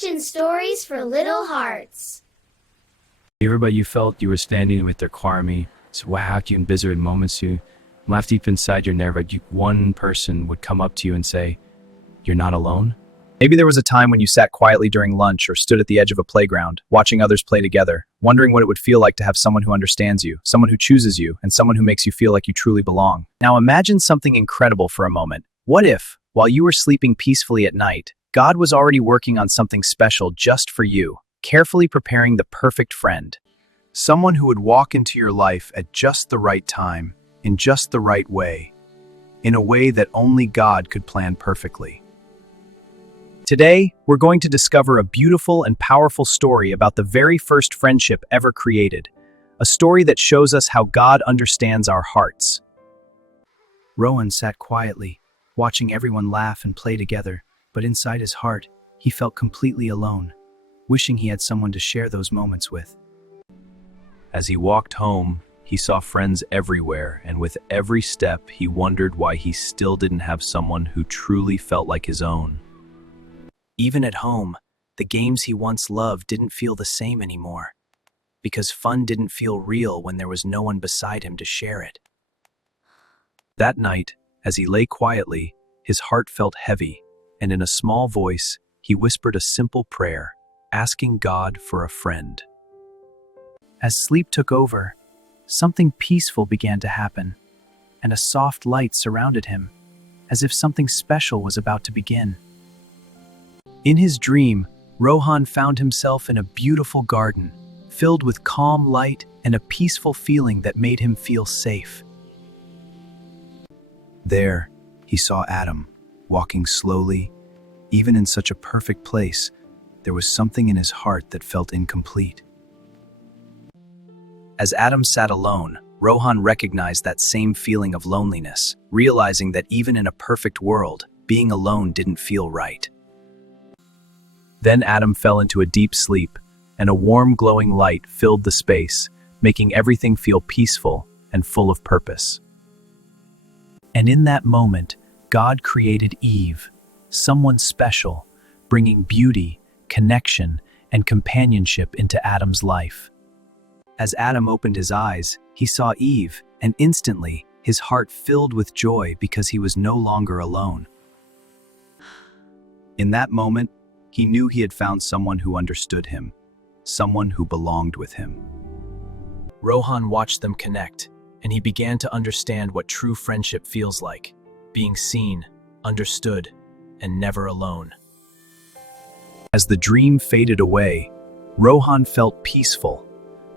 Christian stories for little hearts. Everybody you felt you were standing with their karmi, swag you in bizarre moments you laughed deep inside your nerve, but one person would come up to you and say, "You're not alone?" Maybe there was a time when you sat quietly during lunch or stood at the edge of a playground, watching others play together, wondering what it would feel like to have someone who understands you, someone who chooses you, and someone who makes you feel like you truly belong. Now imagine something incredible for a moment. What if, while you were sleeping peacefully at night, God was already working on something special just for you, carefully preparing the perfect friend? Someone who would walk into your life at just the right time, in just the right way, in a way that only God could plan perfectly. Today, we're going to discover a beautiful and powerful story about the very first friendship ever created, a story that shows us how God understands our hearts. Rohan sat quietly, watching everyone laugh and play together, but inside his heart, he felt completely alone, wishing he had someone to share those moments with. As he walked home, he saw friends everywhere, and with every step, he wondered why he still didn't have someone who truly felt like his own. Even at home, the games he once loved didn't feel the same anymore, because fun didn't feel real when there was no one beside him to share it. That night, as he lay quietly, his heart felt heavy, and in a small voice, he whispered a simple prayer, asking God for a friend. As sleep took over, something peaceful began to happen, and a soft light surrounded him, as if something special was about to begin. In his dream, Rohan found himself in a beautiful garden, filled with calm light and a peaceful feeling that made him feel safe. There, he saw Adam, walking slowly. Even in such a perfect place, there was something in his heart that felt incomplete. As Adam sat alone, Rohan recognized that same feeling of loneliness, realizing that even in a perfect world, being alone didn't feel right. Then Adam fell into a deep sleep, and a warm glowing light filled the space, making everything feel peaceful and full of purpose. And in that moment, God created Eve, someone special, bringing beauty, connection, and companionship into Adam's life. As Adam opened his eyes, he saw Eve, and instantly, his heart filled with joy because he was no longer alone. In that moment, he knew he had found someone who understood him, someone who belonged with him. Rohan watched them connect, and he began to understand what true friendship feels like, being seen, understood, and never alone. As the dream faded away, Rohan felt peaceful,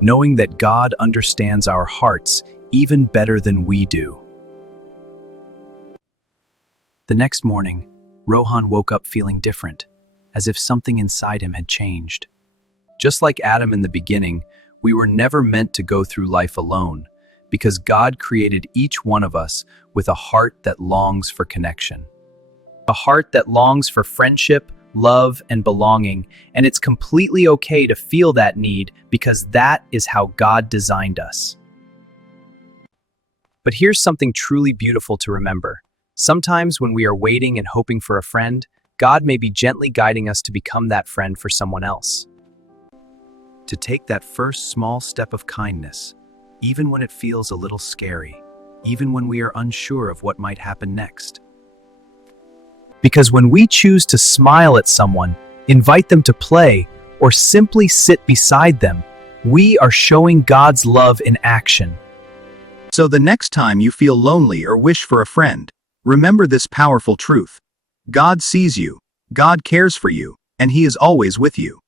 knowing that God understands our hearts even better than we do. The next morning, Rohan woke up feeling different, as if something inside him had changed. Just like Adam in the beginning, we were never meant to go through life alone, because God created each one of us with a heart that longs for connection. A heart that longs for friendship, love, and belonging, and it's completely okay to feel that need because that is how God designed us. But here's something truly beautiful to remember. Sometimes when we are waiting and hoping for a friend, God may be gently guiding us to become that friend for someone else. To take that first small step of kindness, even when it feels a little scary, even when we are unsure of what might happen next. Because when we choose to smile at someone, invite them to play, or simply sit beside them, we are showing God's love in action. So the next time you feel lonely or wish for a friend, remember this powerful truth. God sees you, God cares for you, and He is always with you.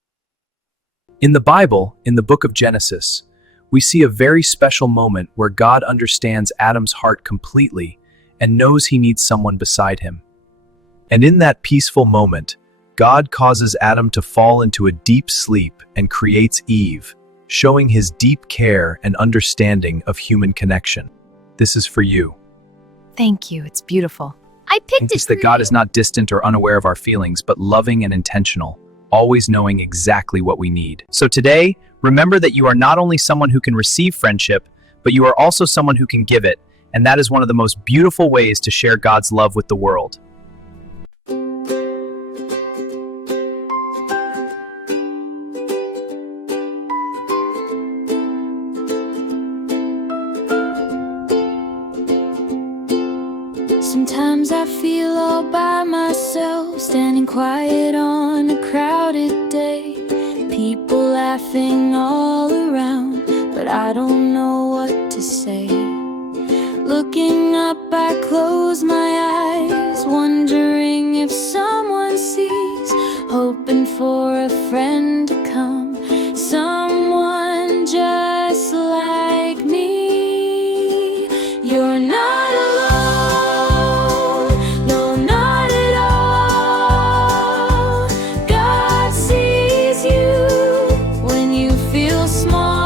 In the Bible, in the book of Genesis, we see a very special moment where God understands Adam's heart completely and knows he needs someone beside him. And in that peaceful moment, God causes Adam to fall into a deep sleep and creates Eve, showing his deep care and understanding of human connection. This is for you. Thank you, it's beautiful. I picked It's it that for God you. is not distant or unaware of our feelings, but loving and intentional, always knowing exactly what we need. So today, remember that you are not only someone who can receive friendship, but you are also someone who can give it, and that is one of the most beautiful ways to share God's love with the world. Sometimes I feel all by myself, standing quiet on a crowded day. People laughing all around, but I don't know what to say. Looking up, I close my eyes, wondering if someone sees, hoping for a friend to come, someone just like me. You're not alone, no, not at all. God sees you when you feel small.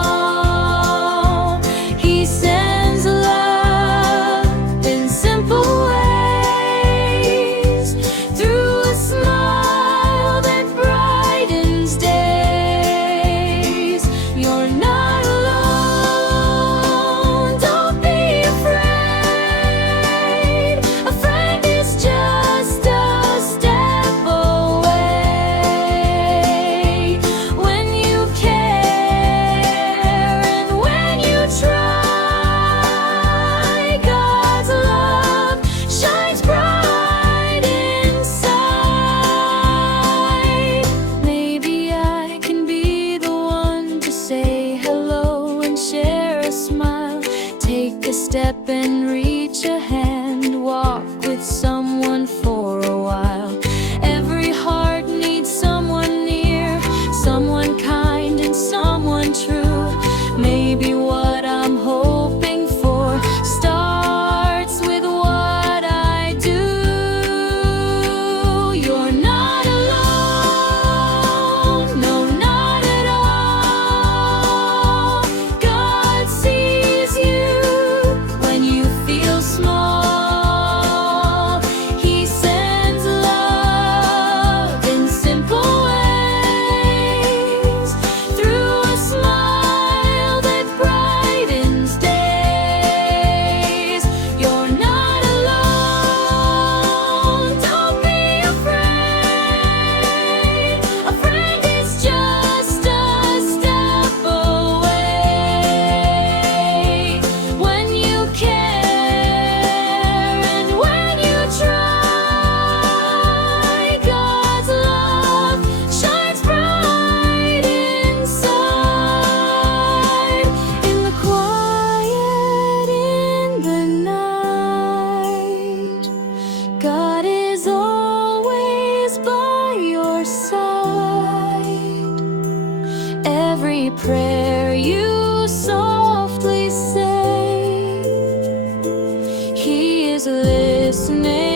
He sends love in simple ways, through a smile that brightens days. You're not alone, don't be afraid. A friend is just a step away. When you care and when you try, God's love shines bright inside. Maybe I can be the one to say hello and share a smile. Take a step and reach a hand, walk with someone for a while. Every heart needs someone near, someone kind and someone true. Maybe what I'm hoping for starts with what I do. You're not alone, no, not at all. God sees you when you feel small. He sends love in simple ways, through a smile that brightens days. You're not alone, don't be afraid. A friend is just a step away. When you care and when you try, God's love shines bright inside. In the quiet, in the night, God is always by your side. Every prayer you softly say, He is listening.